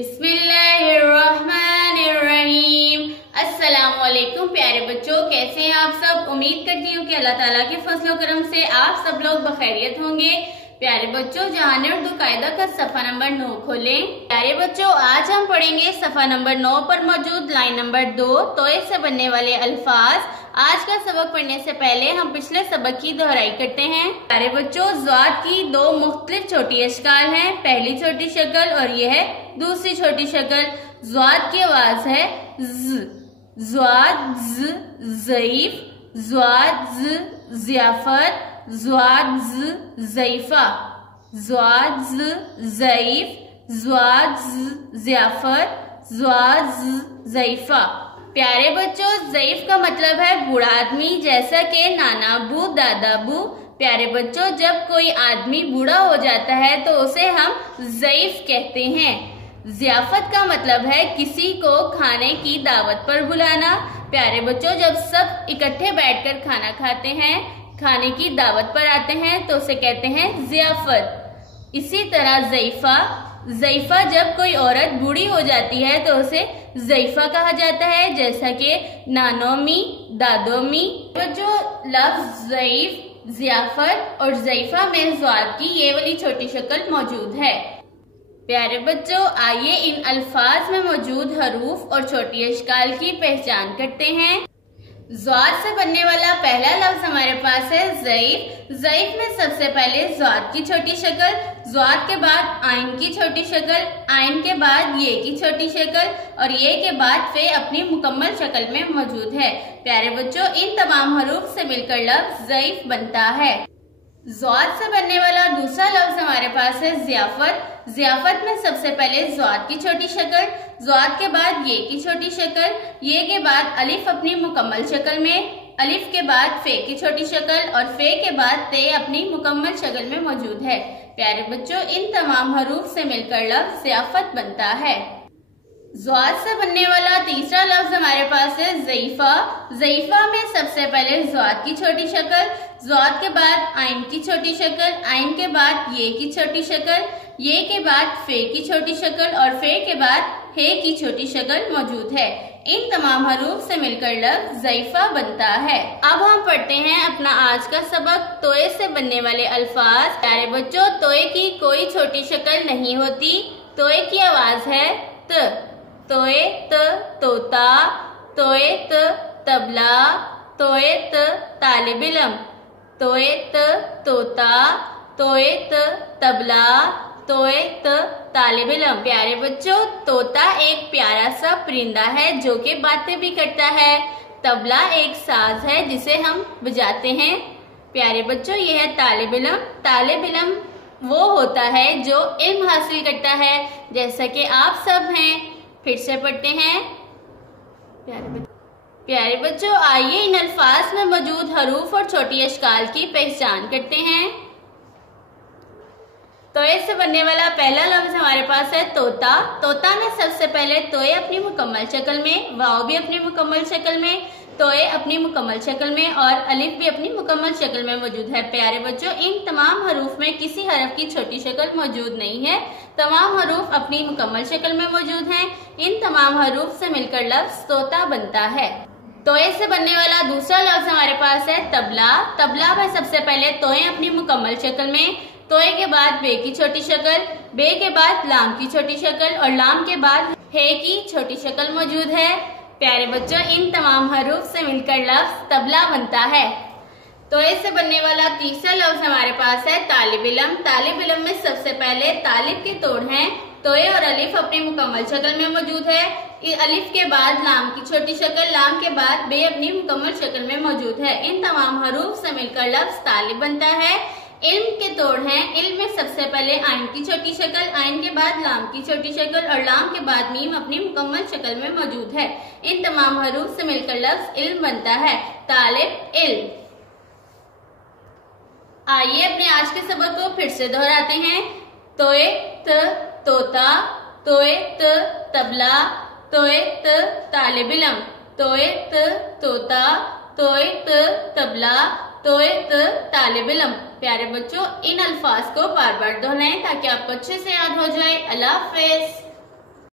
बिस्मिल्लाहिर्रहमानिर्रहीम। अस्सलामुअलैकुम प्यारे बच्चों, कैसे हैं आप सब। उम्मीद करती हूँ कि अल्लाह ताला के फजल करम से आप सब लोग बखैरियत होंगे। प्यारे बच्चों, जहान उर्दू कायदा का सफा नंबर 9 खोलें। प्यारे बच्चों, आज हम पढ़ेंगे सफा नंबर 9 पर मौजूद लाइन नंबर 2 तोए से बनने वाले अल्फाज। आज का सबक पढ़ने से पहले हम पिछले सबक की दोहराई करते हैं। प्यारे बच्चों, ज़्वाद की दो मुख्तलिफ छोटी अशकाल हैं। पहली छोटी शक्ल और यह है दूसरी छोटी शक्ल। ज़्वाद की आवाज है ज, ज़्वाद ज, ज़ईफ, ज़्वाद ज, ज़ियाफत, ज़्वाद ज, ज़ईफा, ज़्वाद ज, ज़ईफ, ज़्वाद ज, ज़ियाफत, ज़्वाद ज, ज़ईफा। प्यारे बच्चों, ज़ईफ का मतलब है बूढ़ा आदमी, जैसा कि नाना बू, दादा बू। प्यारे बच्चों, जब कोई आदमी बूढ़ा हो जाता है तो उसे हम ज़ईफ कहते हैं। ज़ियाफत का मतलब है किसी को खाने की दावत पर बुलाना। प्यारे बच्चों, जब सब इकट्ठे बैठकर खाना खाते हैं, खाने की दावत पर आते हैं तो उसे कहते हैं ज़ियाफत। इसी तरह ज़ईफा, ज़ईफा जब कोई औरत बूढ़ी हो जाती है तो उसे ज़ईफा कहा जाता है, जैसा कि नानोमी, दादोमी। जो लफ्ज़ ज़ईफ, ज़ियाफत और ज़ईफा में ज़्वाद की ये वाली छोटी शक्ल मौजूद है। प्यारे बच्चों, आइए इन अल्फाज में मौजूद हरूफ और छोटी अशकाल की पहचान करते हैं। ज़्वाद से बनने वाला पहला लफ्ज हमारे पास है ज़ईफ। ज़ईफ में सबसे पहले ज़्वाद की छोटी शक्ल, ज़्वाद के बाद आइन की छोटी शक्ल, आइन के बाद ये की छोटी शक्ल और ये के बाद फे अपनी मुकम्मल शक्ल में मौजूद है। प्यारे बच्चों, इन तमाम हरूफ से मिलकर लफ्ज ज़ईफ बनता है। ज़्वाद से बनने वाला दूसरा लफ्ज हमारे पास है ज़ियाफत। ज़ियाफत में सबसे पहले ज़्वाद की छोटी शक्ल, ज़्वाद के बाद ये की छोटी शक्ल, ये के बाद अलिफ अपनी मुकम्मल शक्ल में, अलिफ के बाद फे की छोटी शक्ल और फे के बाद ते अपनी मुकम्मल शक्ल में मौजूद है। प्यारे बच्चों, इन तमाम हरूफ से मिलकर लफ्ज ज़ियाफत बनता है। ज़्वाद से बनने वाला तीसरा लफ्ज हमारे पास है ज़ईफा। ज़ईफा में सबसे पहले ज़्वाद की छोटी शक्ल, ज़्वाद के बाद आइन की छोटी शक्ल, आइन के बाद ये की छोटी शक्ल, ये के बाद फे की छोटी शक्ल और फे के बाद हे की छोटी शक्ल मौजूद है। इन तमाम हरूफ से मिलकर लफ्ज ज़ईफा बनता है। अब हम पढ़ते हैं अपना आज का सबक, तोए से बनने वाले अल्फाज। प्यारे बच्चों, तोए की कोई छोटी शक्ल नहीं होती। तोए की आवाज है त। तोए त, तोता, तोए त, तबला, तोए त, तालिब इल्म, तोए त, तोता, तोए त, तबला, तोए त, तालिब इल्म। प्यारे बच्चों, तोता एक प्यारा सा परिंदा है जो कि बातें भी करता है। तबला एक साज है जिसे हम बजाते हैं। प्यारे बच्चों, यह है तालिब इल्म। तालिब इल्म वो होता है जो इल्म हासिल करता है, जैसा कि आप सब हैं। फिर से पढ़ते हैं। प्यारे बच्चों, आइए इन अल्फाज में मौजूद हरूफ और छोटी अशकाल की पहचान करते हैं। तोए से बनने वाला पहला लफ्ज हमारे पास है तोता। तोता में सबसे पहले तोए अपनी मुकम्मल शक्ल में, वाव भी अपनी मुकम्मल शक्ल में, तोए अपनी मुकम्मल शक्ल में और अलिफ भी अपनी मुकम्मल शक्ल में मौजूद है। प्यारे बच्चों, इन तमाम हरूफ में किसी हरफ की छोटी शक्ल मौजूद नहीं है। तमाम हरूफ अपनी मुकम्मल शक्ल में मौजूद हैं। इन तमाम हरूफ से मिलकर लफ्ज तोता बनता है। तोए से बनने वाला दूसरा लफ्ज हमारे पास है तबला। तबला में सबसे पहले तोए अपनी मुकम्मल शक्ल में, तोए के बाद बे की छोटी शक्ल, बे के बाद लाम की छोटी शक्ल और लाम के बाद हे की छोटी शक्ल मौजूद है। प्यारे बच्चों, इन तमाम हरूफ से मिलकर लफ्ज तबला बनता है। तोए से बनने वाला तीसरा लफ्ज हमारे पास है तालिब इल्म। तालिब इल्म में सबसे पहले तालिब के तोड़ हैं। तोए और अलिफ अपनी मुकम्मल शक्ल में मौजूद है। अलिफ के बाद लाम की छोटी शक्ल, लाम के बाद बे अपनी मुकम्मल शक्ल में मौजूद है। इन तमाम हरूफ से मिलकर लफ्ज तालिब बनता है। इल्म के तोड़ हैं। इल्म में सबसे पहले आइन की छोटी शक्ल, आइन के बाद लाम की छोटी शक्ल और लाम के बाद मीम अपनी मुकम्मल शक्ल में मौजूद है। इन तमाम हरूफ से मिलकर लफ्ज इल्म बनता है। तालिब इल्म। आइए अपने आज के सबक को फिर से दोहराते हैं। तोए त, तोता, तोए त, तबला, तोए त, तालिब इल्म, तोए त, तोता, तोए त, तबला, तोए त, तालिब इल्म। प्यारे बच्चों, इन अल्फाज को बार बार दोहराएं ताकि आपको अच्छे से याद हो जाए। अल्लाह हाफिज।